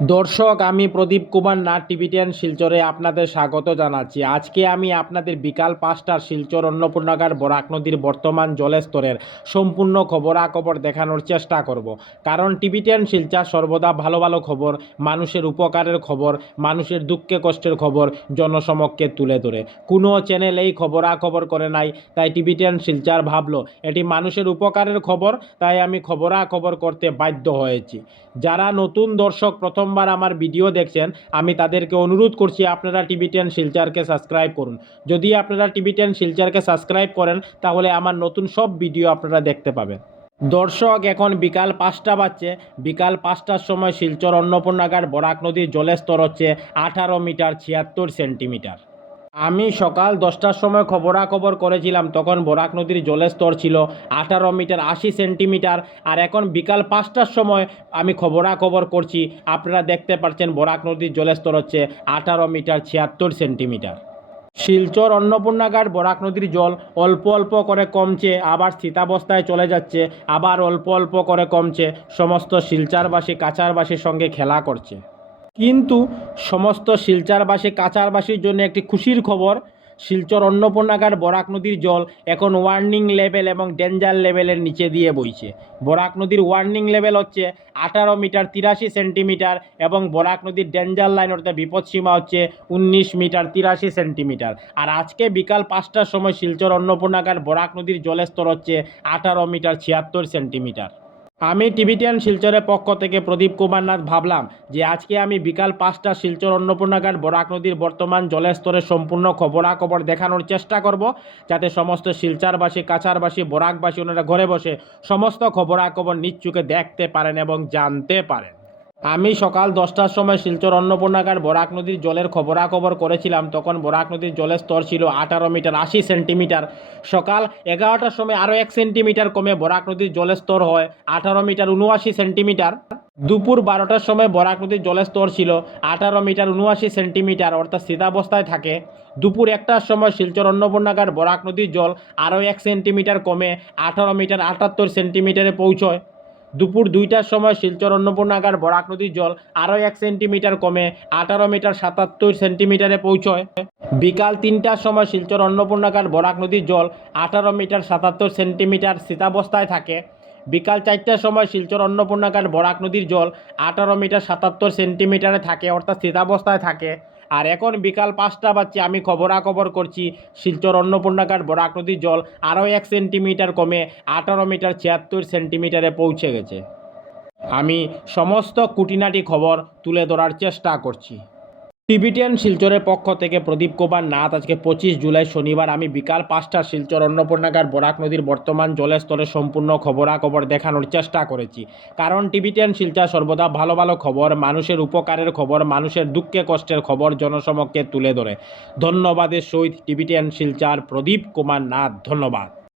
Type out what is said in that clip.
দর্শক, আমি প্রদীপ কুমার নাথ টিভি10 শিলচরে আপনাদের স্বাগত জানাচ্ছি। আজকে আমি আপনাদের বিকাল 5টার শিলচর অন্নপূর্ণাগার বরাক নদীর বর্তমান জলস্তরের সম্পূর্ণ খবরাখবর দেখানোর চেষ্টা করব। কারণ টিভি10 শিলচর সর্বদা ভালো ভালো খবর, মানুষের উপকারের খবর, মানুষের দুঃখে কষ্টের খবর জনসমক্ষে তুলে ধরে। কোনো চ্যানেল এই খবরাখবর করে নাই, তাই টিভি10 শিলচর ভাবলো এটি মানুষের উপকারের খবর, তাই আমি খবরাখবর করতে বাধ্য হয়েছি। যারা নতুন দর্শক প্রথমবার আমার ভিডিও দেখছেন, আমি তাদেরকে অনুরোধ করছি আপনারা টিভি10 শিলচরকে সাবস্ক্রাইব করুন। যদি আপনারা টিভি10 শিলচরকে সাবস্ক্রাইব করেন তাহলে আমার নতুন সব ভিডিও আপনারা দেখতে পাবেন। দর্শক, এখন বিকাল 5টা বাজছে। বিকাল 5টার সময় শিলচর অন্নপূর্ণাগার বরাক নদীর জলের স্তর হচ্ছে 18 মিটার 76 সেন্টিমিটার। আমি সকাল 10টার সময় খবরাখবর করেছিলাম, তখন বরাক নদীর জলের স্তর ছিল 18 মিটার 80 সেন্টিমিটার। আর এখন বিকাল 5টার সময় আমি খবরাখবর করছি, আপনারা দেখতে পাচ্ছেন বরাক নদীর জলের স্তর হচ্ছে 18 মিটার 76 সেন্টিমিটার। শিলচর অন্নপূর্ণাগার বরাক নদীর জল অল্প অল্প করে কমছে, আবার স্থিতাবস্থায় চলে যাচ্ছে, আবার অল্প অল্প করে কমছে। সমস্ত শিলচরবাসী কাছারবাসীর সঙ্গে খেলা করছে। কিন্তু সমস্ত শিলচরবাসী কাছারবাসীর জন্য একটি খুশির খবর, শিলচর অন্নপূর্ণাগার বরাক নদীর জল এখন ওয়ার্নিং লেভেল এবং ডেঞ্জার লেভেলের নিচে দিয়ে বইছে। বরাক নদীর ওয়ার্নিং লেভেল হচ্ছে 18 মিটার 83 সেন্টিমিটার এবং বরাক নদীর ডেঞ্জার লাইন অর্থাৎ বিপদসীমা হচ্ছে 19 মিটার 83 সেন্টিমিটার। আর আজকে বিকাল 5টার সময় শিলচর অন্নপূর্ণাগার বরাক নদীর জলের স্তর হচ্ছে 18 মিটার 76 সেন্টিমিটার। আমি টিভি10 শিলচরের পক্ষ থেকে প্রদীপ কুমার নাথ ভাবলাম যে আজকে আমি বিকাল 5টা শিলচর অন্নপূর্ণাগার বরাক নদীর বর্তমান জলের স্তরের সম্পূর্ণ খবরাখবর দেখানোর চেষ্টা করব, যাতে সমস্ত শিলচরবাসী কাছারবাসী বরাকবাসী ওনারা ঘরে বসে সমস্ত খবরাখবর নিজ চোখে দেখতে পারেন এবং জানতে পারেন। আমি সকাল 10টার সময় শিলচর অন্নপূর্ণাগার বরাক নদীর জলের খবরাখবর করেছিলাম, তখন বরাক নদীর জলের স্তর ছিল 18 মিটার 80 সেন্টিমিটার। সকাল 11টার সময় আরও 1 সেন্টিমিটার কমে বরাক নদীর জলের স্তর হয় 18 মিটার 79 সেন্টিমিটার। দুপুর 12টার সময় বরাক নদীর জলের স্তর ছিল 18 মিটার 79 সেন্টিমিটার, অর্থাৎ স্থিতাবস্থায় থাকে। দুপুর 1টার সময় শিলচর অন্নপূর্ণাগার বরাক নদীর জল আরও 1 সেন্টিমিটার কমে 18 মিটার 78 সেন্টিমিটারে পৌঁছয়। দুপুর 2টার সময় শিলচর অন্নপূর্ণাগার বরাক নদীর জল আরও 1 সেন্টিমিটার কমে 18 মিটার 77 সেন্টিমিটারে পৌঁছয়। বিকাল 3টার সময় শিলচর অন্নপূর্ণাগার বরাক নদীর জল 18 মিটার 77 সেন্টিমিটার স্থিতাবস্থায় থাকে। বিকাল 4টার সময় শিলচর অন্নপূর্ণাগার বরাক নদীর জল 18 মিটার 77 সেন্টিমিটারে থাকে, অর্থাৎ স্থিতাবস্থায় থাকে। আর এখন বিকাল 5টা বাজছে, আমি খবরাখবর করছি শিলচর অন্নপূর্ণাগার বরাক নদীর জল আরও 1 সেন্টিমিটার কমে 18 মিটার 76 সেন্টিমিটারে পৌঁছে গেছে। আমি সমস্ত খুঁটিনাটি খবর তুলে ধরার চেষ্টা করছি। টিভি10 শিলচরের পক্ষ থেকে প্রদীপ কুমার নাথ। আজকে 25 জুলাই শনিবার আমি বিকাল 5টা শিলচর অন্নপূর্ণাগার বরাক নদীর বর্তমান জলের স্তরের সম্পূর্ণ খবরাখবর দেখানোর চেষ্টা করেছি। কারণ টিভি10 শিলচর সর্বদা ভালো ভালো খবর, মানুষের উপকারের খবর, মানুষের দুঃখে কষ্টের খবর জনসমক্ষে তুলে ধরে। ধন্যবাদের সহিত টিভি10 শিলচর প্রদীপ কুমার নাথ। ধন্যবাদ।